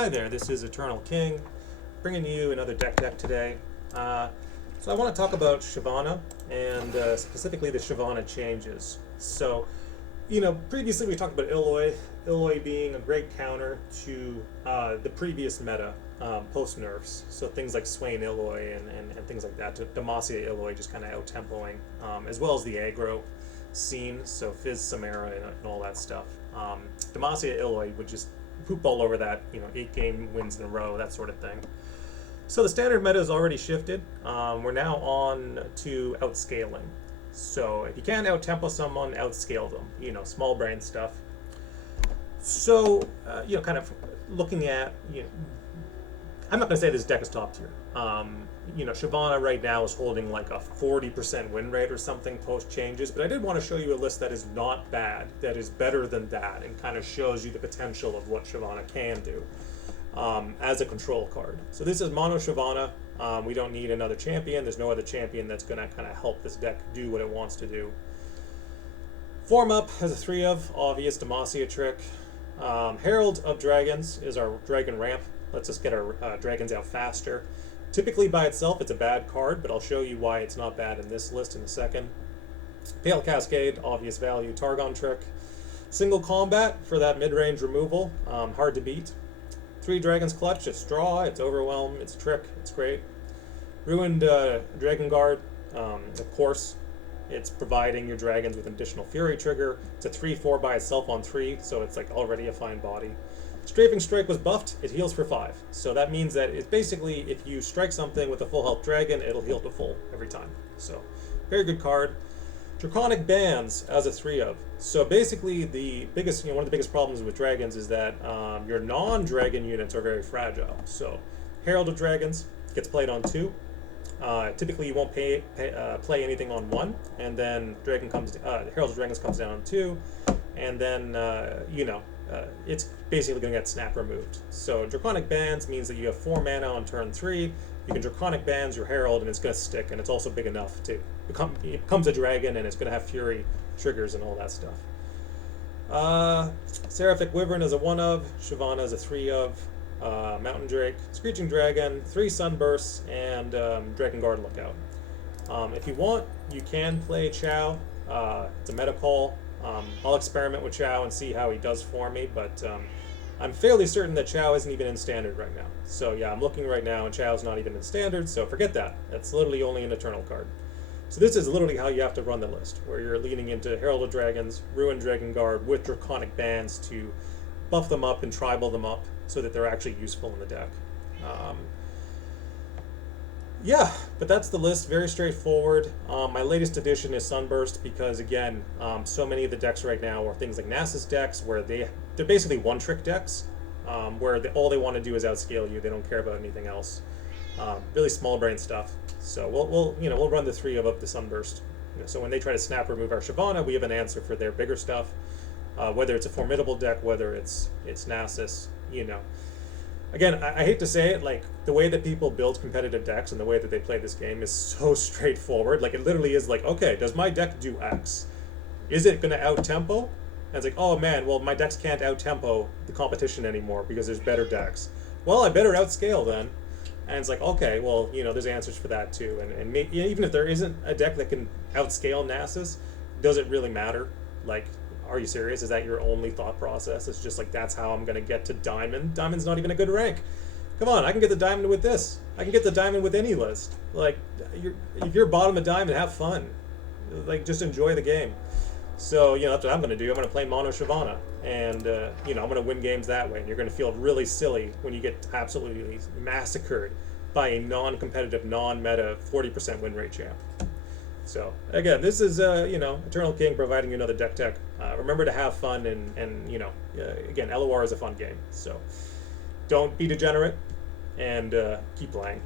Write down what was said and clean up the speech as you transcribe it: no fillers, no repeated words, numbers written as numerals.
Hi there, this is Eternal King, bringing you another deck today. So I want to talk about Shivana, and specifically the Shivana changes. So, previously we talked about Illoy being a great counter to the previous meta, post-nerfs. So things like Swain Illoy and things like that, Demacia Illoy just kind of out-tempoing, as well as the aggro scene, so Fizz Samara and all that stuff. Demacia Illoy would just poop all over that, 8-game wins in a row, that sort of thing. So the standard meta has already shifted. We're now on to outscaling. So if you can't out-tempo someone, outscale them, small brain stuff. So, kind of looking at, I'm not going to say this deck is top tier. Shivana right now is holding like a 40% win rate or something post changes, but I did want to show you a list that is not bad, that is better than that, and kind of shows you the potential of what Shivana can do as a control card. So this is Mono Shivana. We don't need another champion. There's no other champion that's going to kind of help this deck do what it wants to do. Form up has a 3 of, obvious Demacia trick. Herald of Dragons is our dragon ramp. Lets us get our dragons out faster. Typically by itself it's a bad card, but I'll show you why it's not bad in this list in a second. Pale Cascade, obvious value, Targon trick. Single combat for that mid-range removal, hard to beat. 3 Dragons Clutch, it's draw, it's overwhelm, it's trick, it's great. Ruined Dragon Guard, of course, it's providing your dragons with an additional Fury trigger. It's a 3/4 by itself on 3, so it's like already a fine body. Strafing Strike was buffed, it heals for 5. So that means that it's basically, if you strike something with a full health dragon, it'll heal to full every time. So, very good card. Draconic Bands as a 3 of. So basically the biggest, one of the biggest problems with dragons is that your non-dragon units are very fragile. So, Herald of Dragons gets played on 2. Typically you won't play anything on 1, and then Herald of Dragons comes down on 2, and then, it's basically going to get snap removed. So Draconic Bands means that you have 4 mana on turn 3, you can Draconic Bands your Herald and it's going to stick, and it's also big enough to it becomes a dragon, and it's going to have Fury triggers and all that stuff. Seraphic Wyvern is a 1 of, Shivana is a 3 of, Mountain Drake, Screeching Dragon, 3 Sunbursts, and Dragon Guard Lookout. If you want, you can play Chow. It's a meta call. I'll experiment with Chow and see how he does for me, but I'm fairly certain that Chow isn't even in standard right now. So yeah, I'm looking right now and Chow's not even in standard, so forget that. That's literally only an Eternal card. So this is literally how you have to run the list, where you're leaning into Herald of Dragons, Ruined Dragon Guard with Draconic Bands to buff them up and tribal them up so that they're actually useful in the deck. Yeah, but that's the list, very straightforward. My latest addition is Sunburst because, again, so many of the decks right now are things like Nasus decks where they're basically one-trick decks, where all they want to do is outscale you. They don't care about anything else. Really small brain stuff. So we'll run the 3 of the Sunburst. So when they try to snap remove our Shivana, we have an answer for their bigger stuff. Whether it's a formidable deck, whether it's Nasus, Again, I hate to say it, like, the way that people build competitive decks and the way that they play this game is so straightforward. Like, it literally is like, okay, does my deck do X? Is it going to out-tempo? And it's like, oh man, well, my decks can't out-tempo the competition anymore because there's better decks. Well, I better outscale then. And it's like, okay, well, there's answers for that too. And even if there isn't a deck that can outscale Nasus, does it really matter? Like, are you serious? Is that your only thought process? It's just like, that's how I'm going to get to Diamond. Diamond's not even a good rank. Come on, I can get the Diamond with this. I can get the Diamond with any list. Like, if you're bottom of Diamond, have fun. Like, just enjoy the game. So, that's what I'm going to do. I'm going to play Mono Shivana. And, I'm going to win games that way. And you're going to feel really silly when you get absolutely massacred by a non-competitive, non-meta 40% win rate champ. So, again, this is, Eternal King providing you another deck tech. Remember to have fun, and again, LOR is a fun game. So, don't be degenerate, and keep playing.